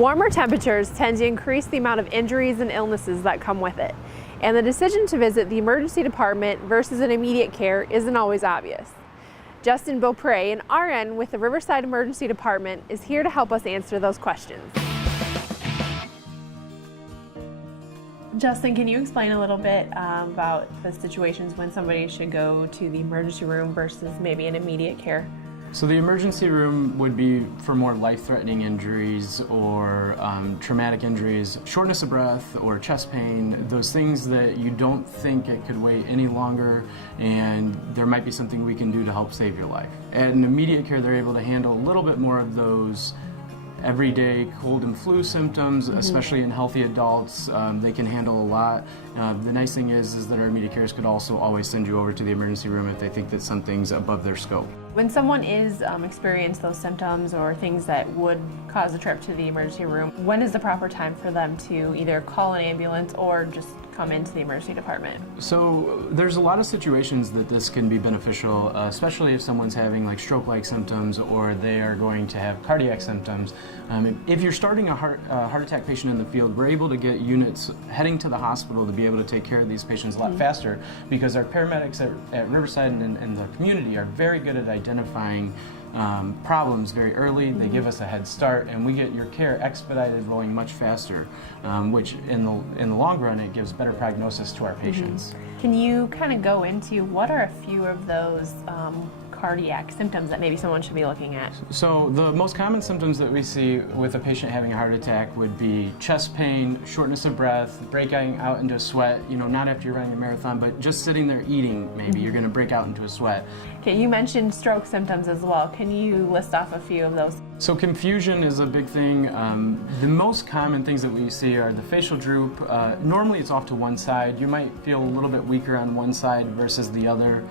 Warmer temperatures tend to increase the amount of injuries and illnesses that come with it, and the decision to visit the emergency department versus an immediate care isn't always obvious. Justin Beaupre, an RN with the Riverside Emergency Department, is here to help us answer those questions. Justin, can you explain a little bit about the situations when somebody should go to the emergency room versus maybe an immediate care? So the emergency room would be for more life-threatening injuries or traumatic injuries, shortness of breath or chest pain, those things that you don't think it could wait any longer and there might be something we can do to help save your life. At an immediate care, they're able to handle a little bit more of those everyday cold and flu symptoms, especially in healthy adults. They can handle a lot. The nice thing is that our immediate cares could also always send you over to the emergency room if they think that something's above their scope. When someone is experiencing those symptoms or things that would cause a trip to the emergency room, when is the proper time for them to either call an ambulance or just come into the emergency department? So there's a lot of situations that this can be beneficial, especially if someone's having like stroke-like symptoms or they are going to have cardiac symptoms. If you're starting a heart attack patient in the field, we're able to get units heading to the hospital to be able to take care of these patients a lot faster because our paramedics at Riverside and the community are very good at identifying problems very early. They give us a head start and we get your care expedited, rolling much faster, which in the long run it gives better prognosis to our patients. Can you kind of go into what are a few of those cardiac symptoms that maybe someone should be looking at? So the most common symptoms that we see with a patient having a heart attack would be chest pain, shortness of breath, breaking out into a sweat, not after you're running a marathon, but just sitting there eating, maybe you're going to break out into a sweat. Okay, you mentioned stroke symptoms as well. Can you list off a few of those? So confusion is a big thing. The most common things that we see are the facial droop. Normally it's off to one side. You might feel a little bit weaker on one side versus the other.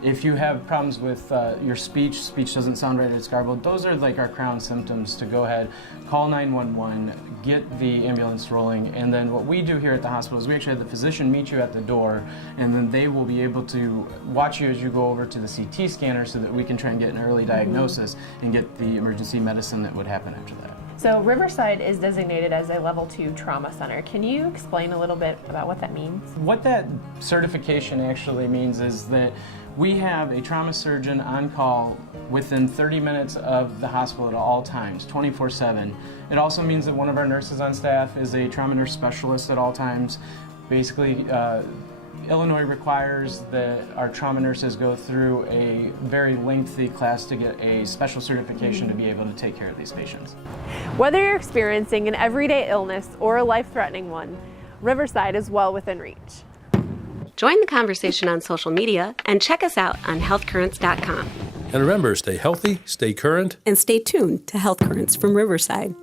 If you have problems with your speech doesn't sound right, it's garbled, those are like our crown symptoms to go ahead, call 911, get the ambulance rolling, and then what we do here at the hospital is we actually have the physician meet you at the door, and then they will be able to watch you as you go over to the CT scanner so that we can try and get an early diagnosis and get the emergency medicine that would happen after that. So Riverside is designated as a level 2 trauma center. Can you explain a little bit about what that means? What that certification actually means is that we have a trauma surgeon on call within 30 minutes of the hospital at all times, 24/7. It also means that one of our nurses on staff is a trauma nurse specialist at all times. Basically, Illinois requires that our trauma nurses go through a very lengthy class to get a special certification to be able to take care of these patients. Whether you're experiencing an everyday illness or a life-threatening one, Riverside is well within reach. Join the conversation on social media and check us out on HealthCurrents.com. And remember, stay healthy, stay current, and stay tuned to Health Currents from Riverside.